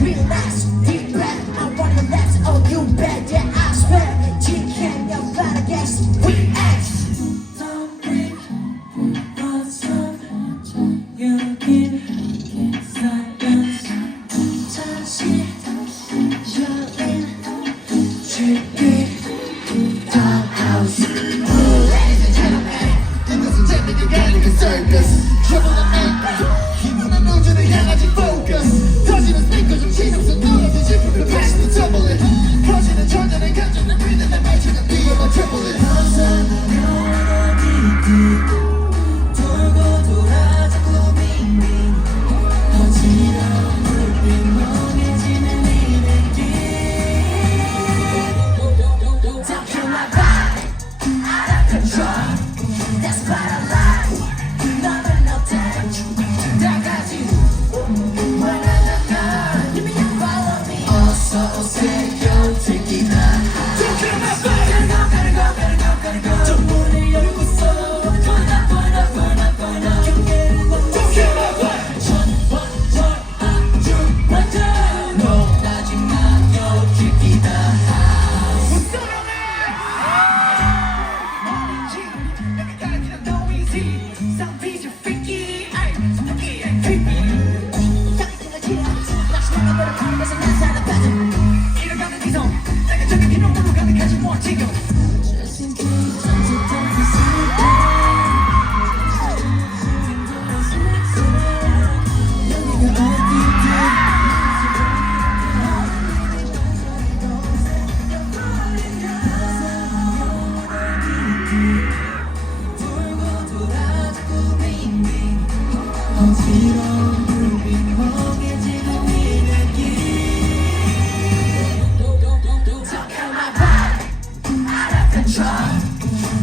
Relax, deep breath. I wanna relax. Oh, you bet. Yeah, I swear. Chicken, your fat guess. We act. Don't break what's up. You give silence. 잠시 you're in. Chicken, the house. Ladies and gentlemen, this is a technical circus. Trouble the anchor. 힘은 우주를 향하지 focus. 터지는 스피커 좀 신음소 떨어지지 from the past to double it. 퍼지는 전자는 감정은 믿는 말처럼 뛰어만 triple it. 항상 너와 돌고 돌아 자꾸 빙빙 어지러운 불빛 멍해지는 이 느낌. Don't kill my body, out of control. That's what I like. 너는 어때? 다 같이 어서 오세요 take that gotta go 저 문을 열고서 burn up 경계를 넘어서 Don't kill my vibe 전원전 아주 완전 놀라지 마요 take that house 뭐든지 내가 가기는 no easy Some piece of freaky spooky and creepy Just in case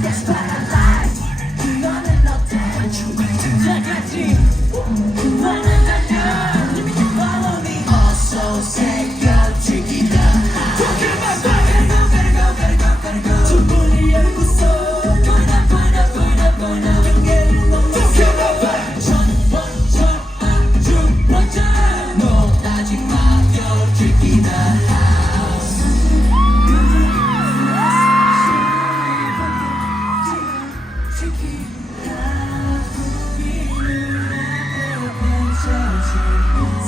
That's what I like. 너는 어때? 다 같이 follow me. 어서 오세요. Take that house. Gotta go. 두 문을 열고서 burn up. 경계를 넘어서 전원전 아주 완전 놀라지 마요. Take that house.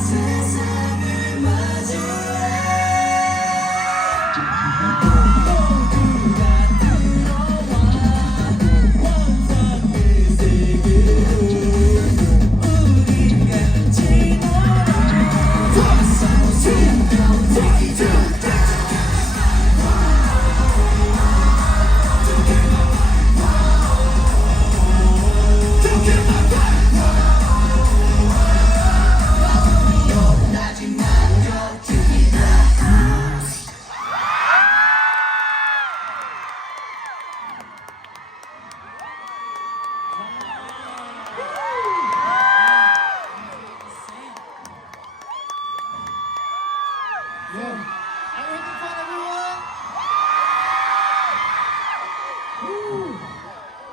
세상을 마주해 모두가 들어와 원상 뮤직을 우리 같이 놀아 어서 오세요 take it to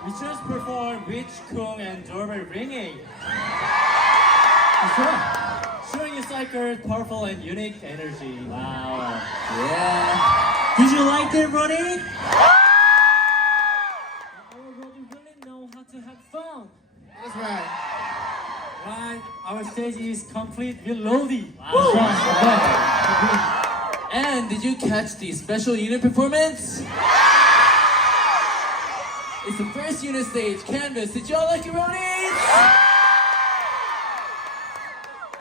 We just performed Witch Kung and Doorbell ringing. That's right. Showing you XIKERS' powerful and unique energy. Wow. Yeah. Did you like that, Brody? Our Brody really know how to have fun. That's right. Right? Our stage is complete with Lodi. That's right. And did you catch the special unit performance? It's the first unit stage, Canvas. Did y'all like it, Ronnie?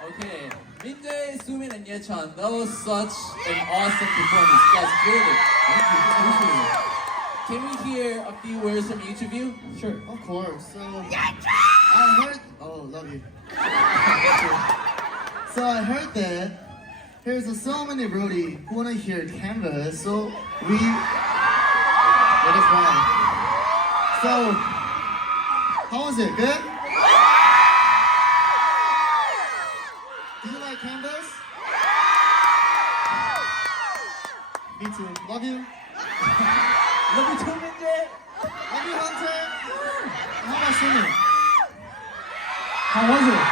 Okay, Minjae, Sumin, and Yechan, that was such an awesome performance. You guys killed it. Thank you. Appreciate it. Can we hear a few words from each of you? Sure, of course. So I heard. Oh, love you. So I heard that there's so many Brody who wanna hear Canvas. So we. That is right. So how was it? Good. Did you like Canvas? Me too. Love you. Love you too, Minjae. Love you, Hunter. Sing it. How was it?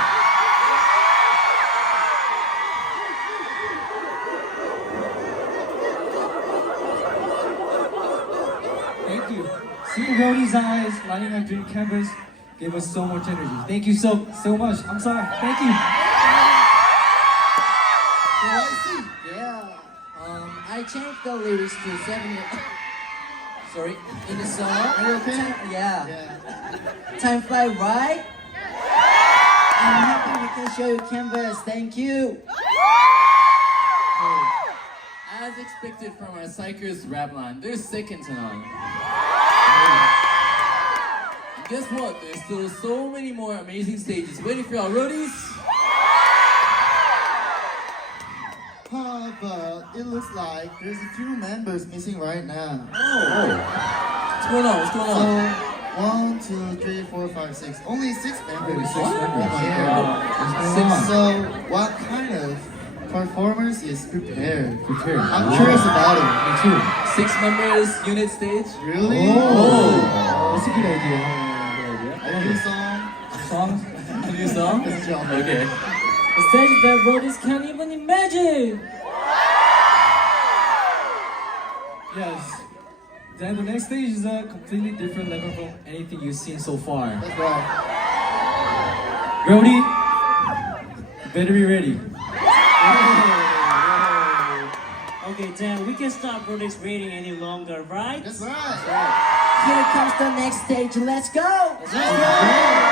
Thank you. Seeing Rodi's eyes lighting up green canvas gave us so much energy. Thank you so much. I'm sorry. Thank you. Yeah. I changed the lyrics to 7 Sorry, in the song. Are you okay? Yeah. Yeah. Time fly, right? I'm happy we can show you canvas. Thank you. As expected from our XIKERS rap line, they're second to none. And guess what? There's still so many more amazing stages waiting for our roadies. But it looks like there's a few members missing right now. What's going on? What's going So, on? 1, 2, 3, 4, 5, 6. Only 6 members. Only 6 members. Yeah. Six. So, what kind of performance is prepared? Prepared. I'm curious about it. Me too. 6 members, unit stage. Really? Oh, that's a good idea. A new song? Songs? A new song? Good job. Okay. A stage that roadies can't even imagine. Yes. Then the next stage is a completely different level from anything you've seen so far. That's right. Rody, better be ready. Okay, then we can stop Brody's waiting any longer, right? That's right. Here comes the next stage. Let's go. Let's go.